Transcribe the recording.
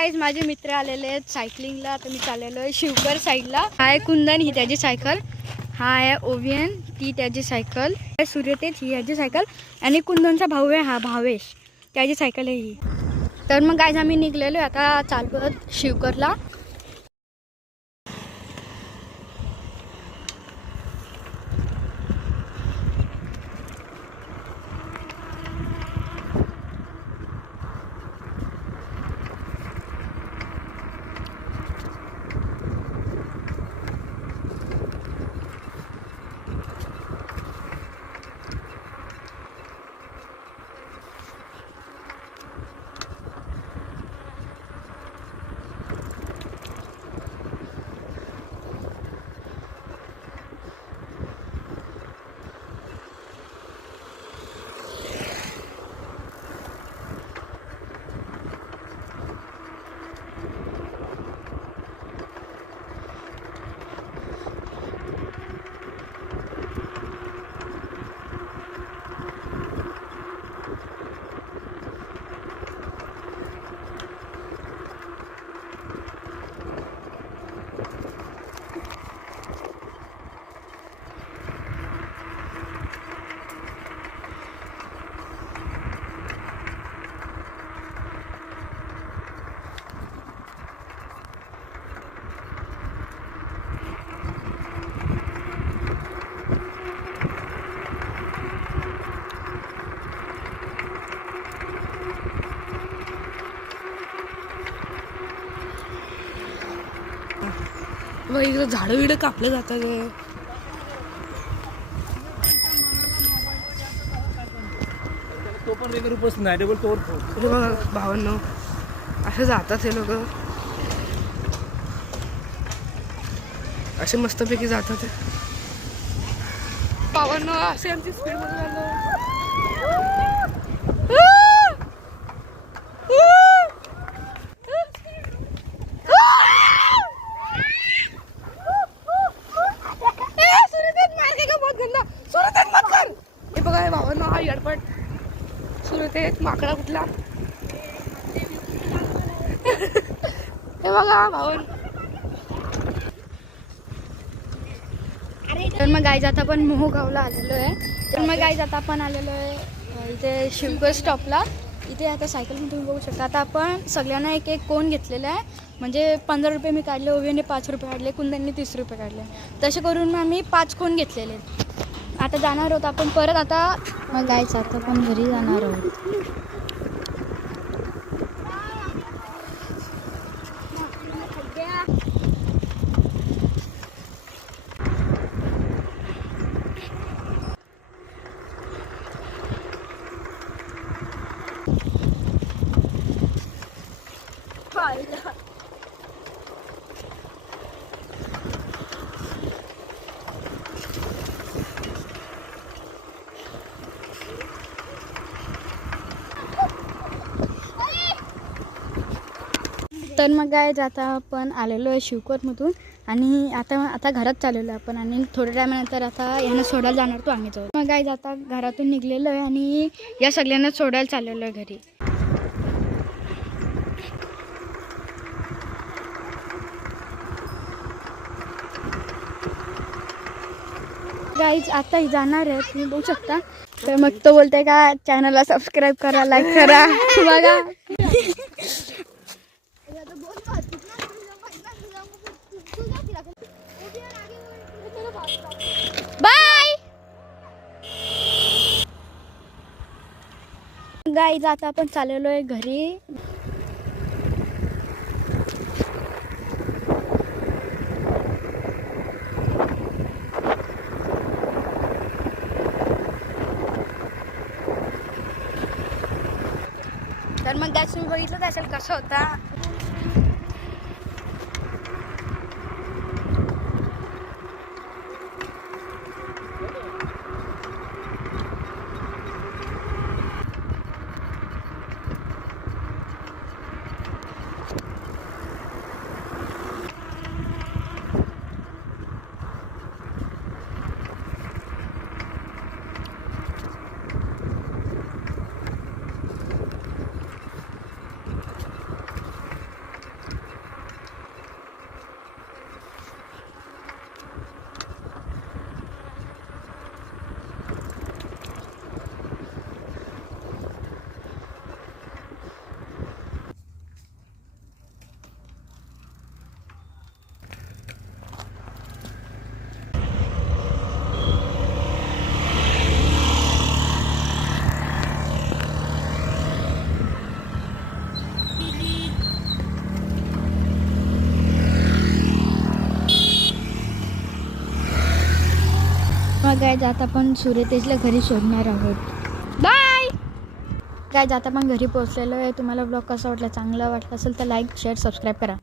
Guys माझे मित्र आलेले आहेत सायकलिंगला. आता मी चाललेलो आहे शिवकर साईडला. हा आहे कुंदन, ही त्याची सायकल. हा आहे ओवियन, ती त्याची सायकल. सूर्यतेज, ही याची सायकल. आणि कुंदनचा भाऊ आहे हा भावेश, त्याची सायकल आहे ही. तर मग गाईज आम्ही निघलेलो आता चालवत शिवकरला. बघ इकडं झाडं विडं कापलं जातात. तो पण वेगळं रूपच नाही डबल तोड. बघा भावांनो, असं जातात हे लोक, असे मस्तपैकी जातात भावांनो. असे आमची स्पीड मध्ये झालं. हे बघा भावांनो, हा एअरपॉट सुरत आहे. माकडा कुठला हे बघा भावन. तर मग गाईज आता आपण मोहगावला आलेलो आहे. तर मग गाईज आता आपण आलेलो आहे इथे शिवकर स्टॉपला. इथे आता सायकल तुम्ही बघू शकता. आता आपण सगळ्यांना एक एक कोण घेतलेला आहे. म्हणजे 15 रुपये मी काढले, ओवियनने 5 रुपये काढले, कुंदनने 30 रुपये काढले. तसे करून मग आम्ही 5 कोण घेतलेले. आता जाणार आहोत आपण परत. आता मग गाईज आता आपण घरी जाणार आहोत. तर मग काय आता आपण आलेलो आहे शिवकरमधून आणि आता घरात चाललेलो आहे आपण. आणि थोड्या टायमानंतर आता यांना सोडायला जाणार तो आम्ही जाऊ. मग काय आता घरातून निघलेलो आहे आणि या सगळ्यांना सोडायला चाललेलो आहे घरी. गाईज आता जाणार आहे, तुम्ही बघू शकता. तर मग तो बोलतोय का चॅनलला सबस्क्राईब करा, लाईक करा. बघा बाय गाईज आता आपण चाललेलो आहे घरी. तर मग गाईज तुम्ही बघितलं असेल कसं होता. गाईज आता आपण सूर्यतेजला घरी सोडणार आहोत. बाय गाईज आता आपण घरी पोहोचलेलो आहे. तुम्हाला ब्लॉग कसा वाटला, चांगला वाटला असेल तर लाईक शेअर सबस्क्राईब करा.